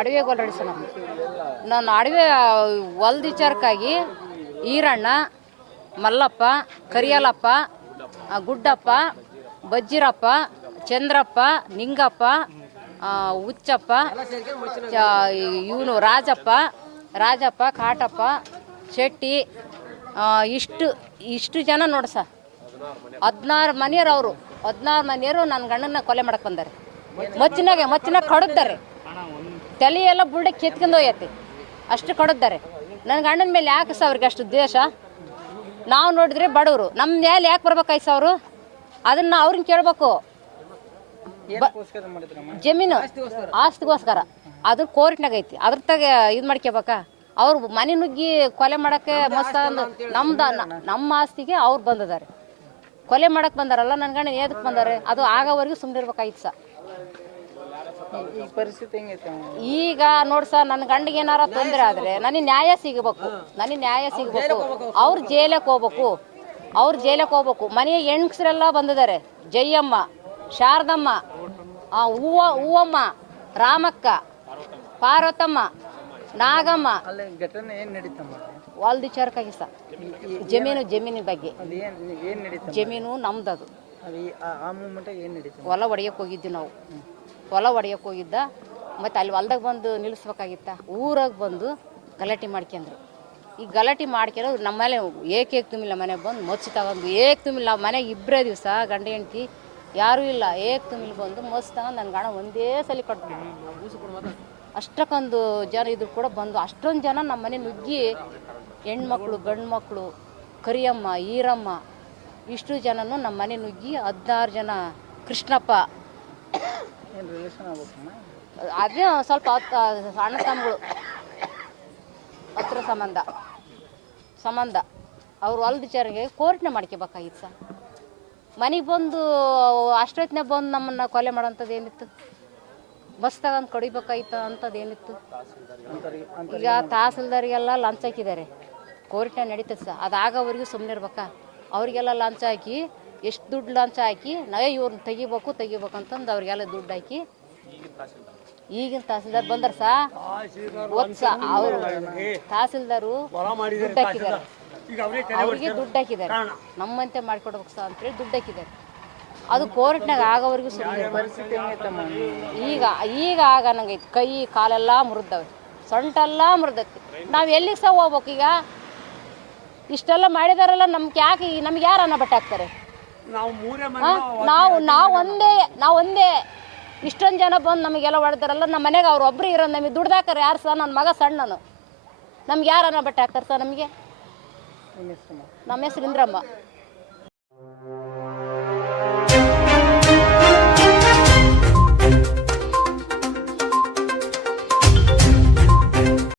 ಅಡವೆ ಗೊಲ್ರಡಿ sir ನಾನು ಅಡವೆ ಹೊಲ್ದ ವಿಚಾರಕ್ಕಾಗಿ ಈರಣ್ಣ, ಮಲ್ಲಪ್ಪ, ಕರಿಯಲಪ್ಪ, ಗುಡ್ಡಪ್ಪ, ಬಜ್ಜಿರಪ್ಪ, ಚಂದ್ರಪ್ಪ, ನಿಂಗಪ್ಪ, ಹುಚ್ಚಪ್ಪ, ಇವನು ರಾಜಪ್ಪ, ಕಾಟಪ್ಪ, ಶೆಟ್ಟಿ, ಇಷ್ಟು ಜನ ನೋಡಿ ಸರ್. 16 ಮನೆಯವರು ಅವರು. 16 ಮನೆಯವರು ನನ್ನ ಗಂಡನ ಕೊಲೆ ಮಾಡಕ್ಕೆ ಬಂದಾರೆ. ಮಚ್ಚಿನಾಗ ಕಡಿದ್ದಾರೆ. ತಲೆ ಎಲ್ಲ ಬುಲ್ಡೆ ಕೆತ್ಕೊಂಡು ಹೋಯತ್ತೆ. ಅಷ್ಟು ಕಡಿದ್ದಾರೆ. ನನ್ನ ಗಂಡನ ಮೇಲೆ ಯಾಕೆ ಸಹ ಅವ್ರಿಗೆ ಅಷ್ಟು ದ್ವೇಷ? ನಾವು ನೋಡಿದ್ರೆ ಬಡವರು, ನಮ್ಮ ಮೇಲೆ ಯಾಕೆ ಬರ್ಬೇಕಾಯ್ತು ಅವರು? ಅದನ್ನ ಅವ್ರನ್ನ ಕೇಳಬೇಕು. ಜಮೀನು ಆಸ್ತಿಗೋಸ್ಕರ ಅದು ಕೋರ್ಟ್ನಾಗ ಐತಿ. ಅದ್ರ ತಾಗ ಇದು ಮಾಡ್ಕೋಬೇಕಾ? ಅವ್ರು ಮನೆ ನುಗ್ಗಿ ಕೊಲೆ ಮಾಡೋಕ್ಕೆ ಮಸ್ತ್ ನಮ್ಮ ಆಸ್ತಿಗೆ ಅವ್ರು ಬಂದಿದ್ದಾರೆ. ಕೊಲೆ ಮಾಡಕ್ಕೆ ಬಂದಾರಲ್ಲ, ನನ್ನ ಗಂಡ ಏದಕ್ಕೆ ಬಂದಾರೆ? ಅದು ಆಗೋವರೆಗೂ ಸುಮ್ಮನೆ ಇರ್ಬೇಕಾಯ್ತು ಸರ್. ಈಗ ನೋಡಿ ಸರ್, ನನ್ನ ಗಂಡಿಗೆ ಏನಾರ ತೊಂದರೆ ಆದರೆ ನನಗೆ ನ್ಯಾಯ ಸಿಗಬೇಕು. ಅವ್ರು ಜೈಲಕ್ಕೆ ಹೋಗ್ಬೇಕು. ಮನೆಯ ಹೆಣ್ಸರೆಲ್ಲ ಬಂದಿದ್ದಾರೆ. ಜಯಮ್ಮ, ಶಾರದಮ್ಮ, ಹೂವಮ್ಮ, ರಾಮಕ್ಕ, ಪಾರ್ವತಮ್ಮ, ನಾಗಮ್ಮ. ಹೊಲ್ದ ವಿಚಾರಕ್ಕಾಗಿ ಸರ್. ಜಮೀನು ಬಗ್ಗೆ. ಜಮೀನು ನಮ್ದದು. ಹೊಲ ಹೊಡೆಯಕ್ಕೆ ಹೋಗಿದ್ವಿ ನಾವು. ಹೊಲ ಹೊಡೆಯಕ್ಕೆ ಹೋಗಿದ್ದ. ಮತ್ತು ಅಲ್ಲಿ ಹೊಲ್ದಾಗ ಬಂದು ನಿಲ್ಲಿಸ್ಬೇಕಾಗಿತ್ತ. ಊರಾಗ ಬಂದು ಗಲಾಟೆ ಮಾಡ್ಕೊಂಡ್ರು. ಈ ಗಲಾಟೆ ಮಾಡ್ಕೊಂಡು ನಮ್ಮ ಮೇಲೆ ಏಕೆ ತುಂಬಿಲ್ಲ. ಮನೆಗೆ ಬಂದು ಮಚ್ಚಿ ತಗೊಂಡು ತುಂಬಿಲ್ಲ. ಮನೆಗೆ ಇಬ್ಬರೇ ದಿವಸ ಗಂಡ ಹೆಂಡ್ತಿ ಯಾರೂ ಇಲ್ಲ. ತುಂಬಿಲ್ ಬಂದು ಮಚ್ಚಿ ತಗೊಂಡು ನನ್ನ ಗಂಡ ಒಂದೇ ಸಲ ಕೊಡ್ತೀನಿ. ಅಷ್ಟಕ್ಕೊಂದು ಜನ ಇದ್ರು ಕೂಡ ಬಂದು ಅಷ್ಟೊಂದು ಜನ ನಮ್ಮ ಮನೆ ನುಗ್ಗಿ ಹೆಣ್ಮಕ್ಳು, ಗಂಡು ಮಕ್ಕಳು, ಕರಿಯಮ್ಮ, ಈರಮ್ಮ, ಇಷ್ಟು ಜನನು ನಮ್ಮ ಮನೆ ನುಗ್ಗಿ 16 ಜನ. ಕೃಷ್ಣಪ್ಪ ಅದೇ ಸ್ವಲ್ಪ ಅಣ್ಣ ತಮ್ಮಗಳು ಹತ್ರ ಸಂಬಂಧ ಅವ್ರು ಹೊಲ್ದ ವಿಚಾರಿಗೆ ಕೋರ್ಟ್ನ ಮಾಡ್ಕೋಬೇಕಾಗಿತ್ತು ಸರ್. ಮನೆಗೆ ಬಂದು ಅಷ್ಟೊತ್ತಿನ ಬಂದು ನಮ್ಮನ್ನು ಕೊಲೆ ಮಾಡೋಂಥದ್ದು ಏನಿತ್ತು? ಬಸ್ ತಗೊಂಡು ಕಡಿಬೇಕಾಯ್ತು ಅಂಥದ್ದು ಏನಿತ್ತು? ಈಗ ತಹಸೀಲ್ದಾರಿಗೆಲ್ಲ ಲಂಚ ಹಾಕಿದ್ದಾರೆ. ಕೋರ್ಟ್ನ ನಡೀತದೆ ಸರ್. ಅದಾಗೋವರೆಗೂ ಸುಮ್ಮನೆ ಇರ್ಬೇಕಾ? ಅವರಿಗೆಲ್ಲ ಲಂಚ ಹಾಕಿ, ಎಷ್ಟು ದುಡ್ಡು ಲಂಚ ಹಾಕಿ ಇವ್ರನ್ನ ತೆಗಿಬೇಕು ಅಂತಂದು ಅವ್ರಿಗೆಲ್ಲ ದುಡ್ಡು ಹಾಕಿ ಈಗಿನ ತಹಸೀಲ್ದಾರ್ ಬಂದಾರ ಅವರು ತಹಸೀಲ್ದಾರು ದುಡ್ಡು ಹಾಕಿದ್ದಾರೆ. ಅವ್ರಿಗೆ ದುಡ್ಡು ಹಾಕಿದ್ದಾರೆ. ನಮ್ಮಂತೆ ಮಾಡಿಕೊಡ್ಬೇಕು ಸರ್ ಅಂತೇಳಿ ದುಡ್ಡು ಹಾಕಿದ್ದಾರೆ. ಅದು ಕೋರ್ಟ್ನಾಗ ಆಗೋವರೆಗೂ ಸುಮ್ಮನೆ. ಈಗ ಆಗನಂಗೈತಿ. ಕೈ ಕಾಲೆಲ್ಲ ಮುರಿದವೆ, ಸೊಂಟೆಲ್ಲ ಮುರಿದೈತಿ. ನಾವು ಎಲ್ಲಿಗೆ ಸಹ ಹೋಗ್ಬೇಕು? ಈಗ ಇಷ್ಟೆಲ್ಲ ಮಾಡಿದಾರಲ್ಲ, ನಮ್ಗೆ ಯಾರು ಅನ್ನ ಬಟ್ಟೆ ಹಾಕ್ತಾರೆ? ನಾವು ಒಂದೇ ಇಷ್ಟೊಂದು ಜನ ಬಂದು ನಮಗೆಲ್ಲ ಹೊಡೆದಾರಲ್ಲ. ನಮ್ಮ ಮನೆಗೆ ಅವ್ರು ಒಬ್ಬರು ಇರೋ ನಮಗೆ ದುಡ್ದಾಕರು ಯಾರು ಸಹ? ನನ್ನ ಮಗ ಸಣ್ಣನು. ನಮ್ಗೆ ಯಾರು ಅನ್ನ ಬಟ್ಟೆ ಹಾಕ್ತಾರೆ ಸರ್? ನಮಗೆ ನಮ್ಮ ಹೆಸರು ಇಂದ್ರಮ್ಮ.